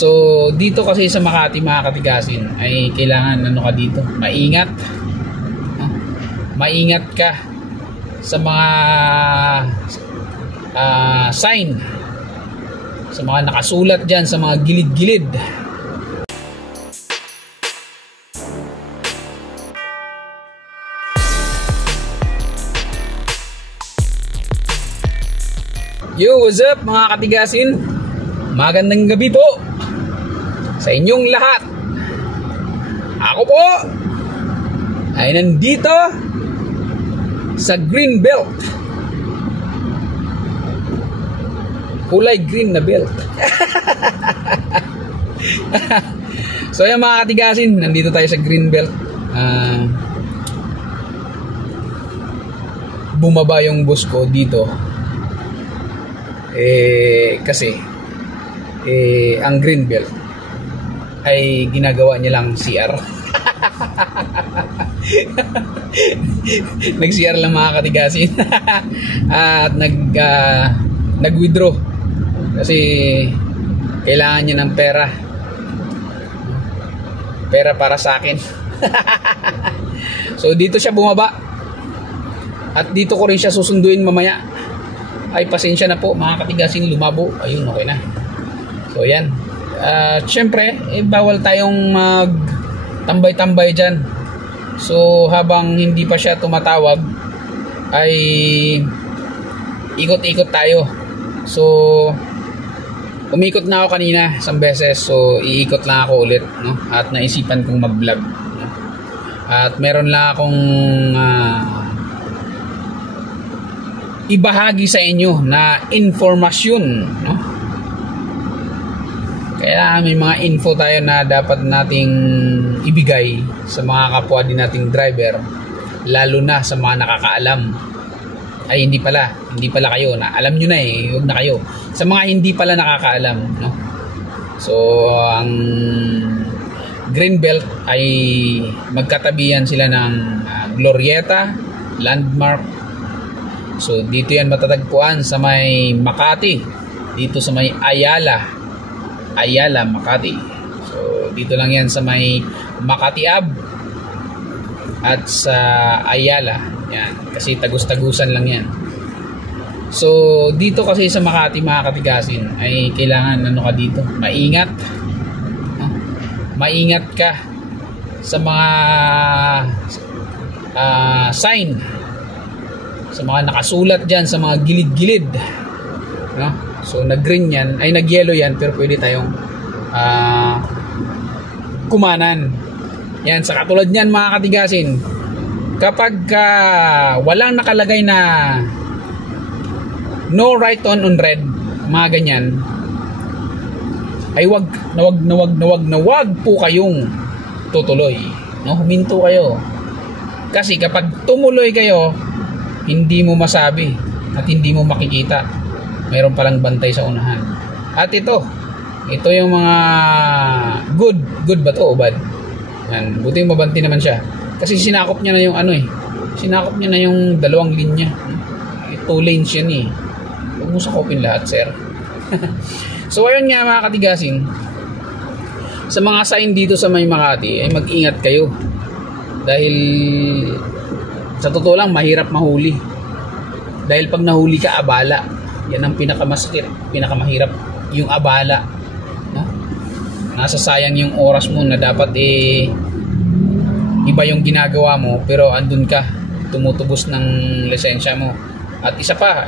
So dito kasi sa Makati mga katigasin ay kailangan ano ka dito, maingat. Maingat ka sa mga sign, sa mga nakasulat dyan sa mga gilid-gilid. Yo, what's up mga katigasin? Magandang gabi po sa inyong lahat. Ako po ay nandito sa green belt. Kulay green na belt. So yan mga katigasin, nandito tayo sa green belt. Bumaba yung bus ko dito kasi ang green belt ay ginagawa niya lang CR. Nag-CR lang mga katigasin. At nag-withdraw kasi kailangan niya ng pera para sa akin. So dito siya bumaba at dito ko rin siya susunduin mamaya. Ay pasensya na po mga katigasin, lumabo. Ayun, okay na. So yan, syempre bawal tayong magtambay-tambay dyan. So habang hindi pa siya tumatawag ay ikot-ikot tayo. So umikot na ako kanina isang beses, so iikot lang ako ulit, no? At naisipan kong mag-vlog, no? At meron lang akong ibahagi sa inyo na informasyon, no? Kaya may mga info tayo na dapat nating ibigay sa mga kapwa din nating driver, lalo na sa mga nakakaalam. Ay hindi pala kayo, na alam nyo na huwag na kayo. Sa mga hindi pala nakakaalam, no? So ang green belt ay magkatabihan sila ng Glorieta, Landmark. So dito yan matatagpuan sa may Makati, dito sa may Ayala, Makati. So dito lang yan sa may Makati Ave at sa Ayala. Yan, kasi tagus-tagusan lang yan. So dito kasi sa Makati mga katigasin ay kailangan ano ka dito, maingat. Maingat ka sa mga sign, sa mga nakasulat dyan sa mga gilid-gilid, no? So nag-green yan, ay nag-yellow yan, pero pwede tayong kumanan. Yan, sa katulad nyan mga katigasin, kapag walang nakalagay na no right on red, mga ganyan, ay wag po kayong tutuloy, no? Huminto kayo. Kasi kapag tumuloy kayo, hindi mo masabi at hindi mo makikita, mayroon palang bantay sa unahan. At ito yung mga good ba to o bad? Yan, buti mabanti naman siya kasi sinakop niya na yung sinakop niya na yung dalawang linya. 2 lanes yan huwag mo sakopin lahat, sir. So ayun nga mga katigasin, sa mga sign dito sa may Makati ay mag-ingat kayo dahil sa totoo lang mahirap mahuli. Dahil pag nahuli ka, abala. Yan ang pinakamasakit, pinakamahirap, yung abala, no? Nasasayang yung oras mo na dapat iba yung ginagawa mo, pero andun ka, tumutubos ng lisensya mo. At isa pa,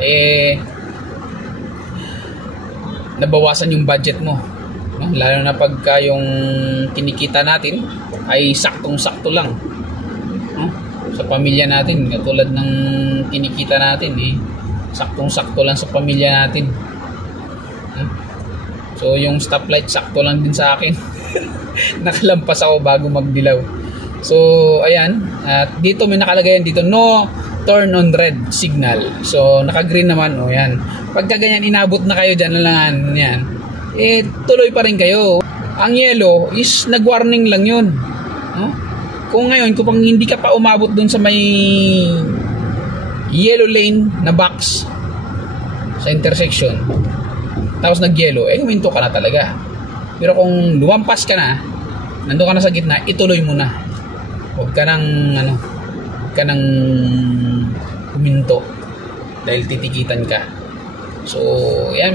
nabawasan yung budget mo, no? Lalo na pagka yung kinikita natin ay saktong-sakto lang, no? Sa pamilya natin, katulad ng kinikita natin saktong-sakto lang sa pamilya natin. So yung stoplight sakto lang din sa akin. Nakalampas ako bago magdilaw. So ayan, at dito may nakalagay dito, no turn on red signal. So naka-green naman, yan. Pagka ganyan inabot na kayo dyan lang yan, tuloy pa rin kayo. Ang yellow is nag-warning lang yun, no? Kung ngayon, kung hindi ka pa umabot dun sa may yellow lane na box sa intersection, tapos nag-yellow, huminto ka na talaga. Pero kung lumampas ka na, nandun ka na sa gitna, ituloy mo na. Huwag ka nang huminto dahil titikitan ka. So, yan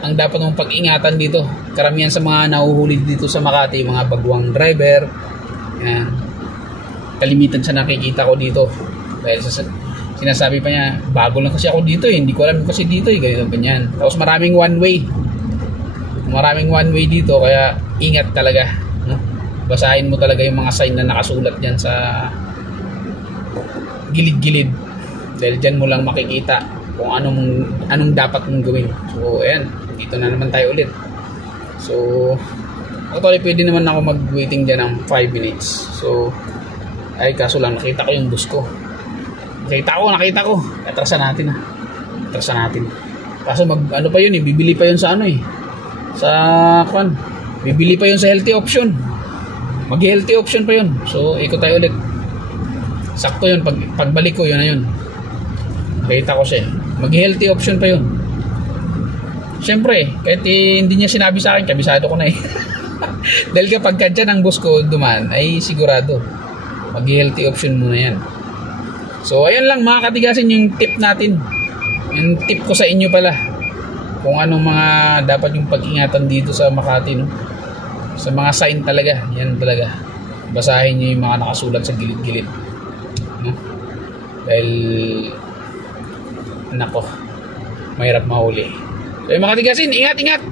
ang dapat mong pag-ingatan dito. Karamihan sa mga nahuhuli dito sa Makati, mga bagwang driver, yan. Kalimitan sa nakikita ko dito. Dahil sinasabi pa niya, bago lang kasi ako dito, hindi ko alam kasi dito, ganyan, ganyan. Tapos maraming one way dito, kaya ingat talaga, no? Basahin mo talaga yung mga sign na nakasulat dyan sa gilid-gilid, dahil dyan mo lang makikita kung anong dapat mong gawin. So ayan, dito na naman tayo ulit. So actually pwede naman ako mag-waiting dyan ng 5 minutes. So ay, kaso lang nakita ko yung bus ko. Nakita ko. Atrasan natin. Kaso ano pa yun bibili pa yun sa bibili pa yun sa healthy option. Mag-healthy option pa yun. So ikot tayo ulit. Sakto yun, pagbalik ko yun na yun. Nakita ko siya. Mag-healthy option pa yun. Siyempre, kahit hindi niya sinabi sa akin, kabisado ko na Dahil kapag dyan ang bus ko duman, ay sigurado mag-healthy option muna yan. So ayun lang mga katigasin yung tip natin. Yung tip ko sa inyo pala, kung anong mga dapat yung pag-ingatan dito sa Makati, no? Sa mga sign talaga, yan talaga. Basahin nyo yung mga nakasulat sa gilid-gilid, no? Dahil nako, mahirap mahuli. So yung mga katigasin, ingat